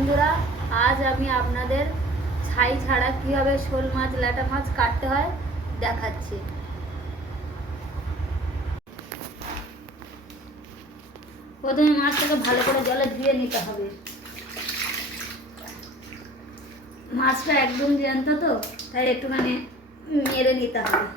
বন্ধুরা, আজ আমি আপনাদের ছাই ছাড়া কীভাবে শোল মাছ ল্যাটা মাছ কাটতে হয় দেখাচ্ছি। প্রথমে মাছটাকে ভালো করে জলে ধুয়ে নিতে হবে। মাছটা একদম জ্যান্ত তো, তাই একটুখানি মেরে নিতে হবে।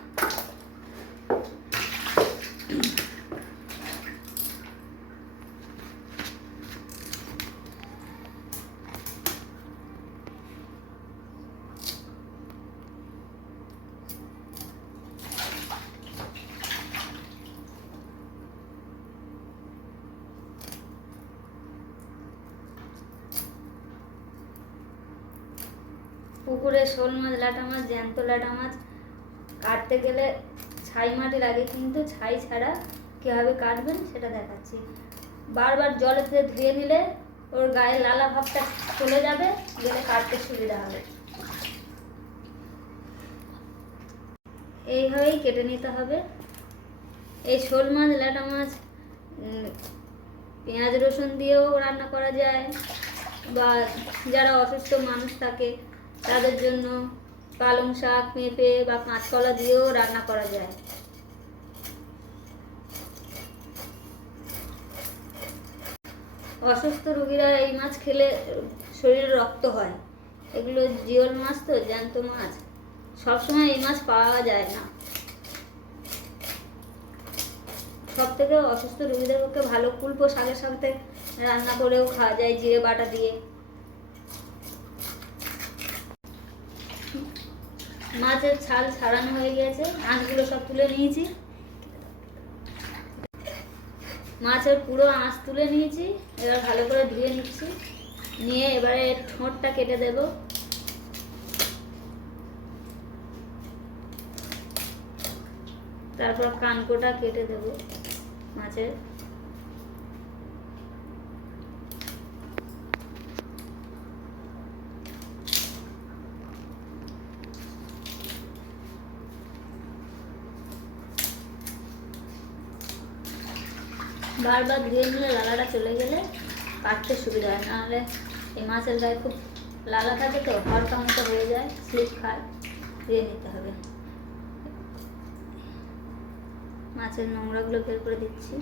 পুকুরে শোল মাছ ল্যাটা মাছ জ্যান্ত ল্যাটা মাছ কাটতে গেলে ছাই মাটি লাগে, কিন্তু ছাই ছাড়া কীভাবে কাটবেন সেটা দেখাচ্ছি। বারবার জলেতে ধুয়ে নিলে ওর গায়ে লালা ভাবটা চলে যাবে, গেলে কাটতে সুবিধা হবে। এইভাবেই কেটে নিতে হবে। এই শোল মাছ ল্যাটা মাছ পেঁয়াজ রসুন দিয়েও রান্না করা যায়, বা যারা অসুস্থ মানুষ থাকে তাদের জন্য পালং শাক, পেঁপে বা কাঁচকলা দিয়েও রান্না করা যায়। অসুস্থ রোগীরা এই মাছ খেলে শরীরে রক্ত হয়। এগুলো জিওল মাছ তো, জ্যান্ত মাছ, সবসময় এই মাছ পাওয়া যায় না। সব থেকে অসুস্থ রোগীদের পক্ষে ভালো কুলপো শাকের সাথে রান্না করেও খাওয়া যায় জিরে বাটা দিয়ে। মাছের ছাল ছাড়ানো হয়ে গেছে, আঁশগুলো সব তুলে নিয়েছি। মাছের পুরো আঁশ তুলে নিয়েছি, এবার ভালো করে ধুয়ে নিচ্ছি। নিয়ে এবারে ঠোঁটটা কেটে দেব। তারপর কানকোটা কেটে দেব মাছের। বারবার ধুয়ে নিলে লালাটা চলে গেলে কাটতে সুবিধা হয়, নাহলে এই মাছের গায়ে খুব লালা থাকে তো, হালকা মতো হয়ে যায়, স্লিপ খায়। ধুয়ে নিতে হবে। মাছের নোংরাগুলো বের করে দিচ্ছি।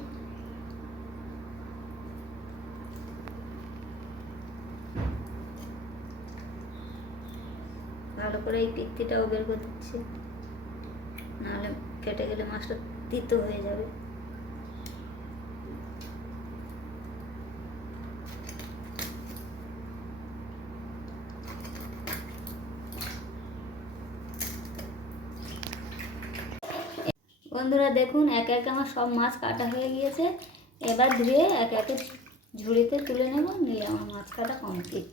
ভালো করে এই পিত্তিটাও বের করে দিচ্ছি, নাহলে কেটে গেলে মাছটা তিতো হয়ে যাবে। বন্ধুরা দেখুন, একে একে আমার সব মাছ কাটা হয়ে গিয়েছে। এবার ধুয়ে একে একে ঝুড়িতে তুলে নেব, নিয়ে আমার মাছ কাটা কমপ্লিট।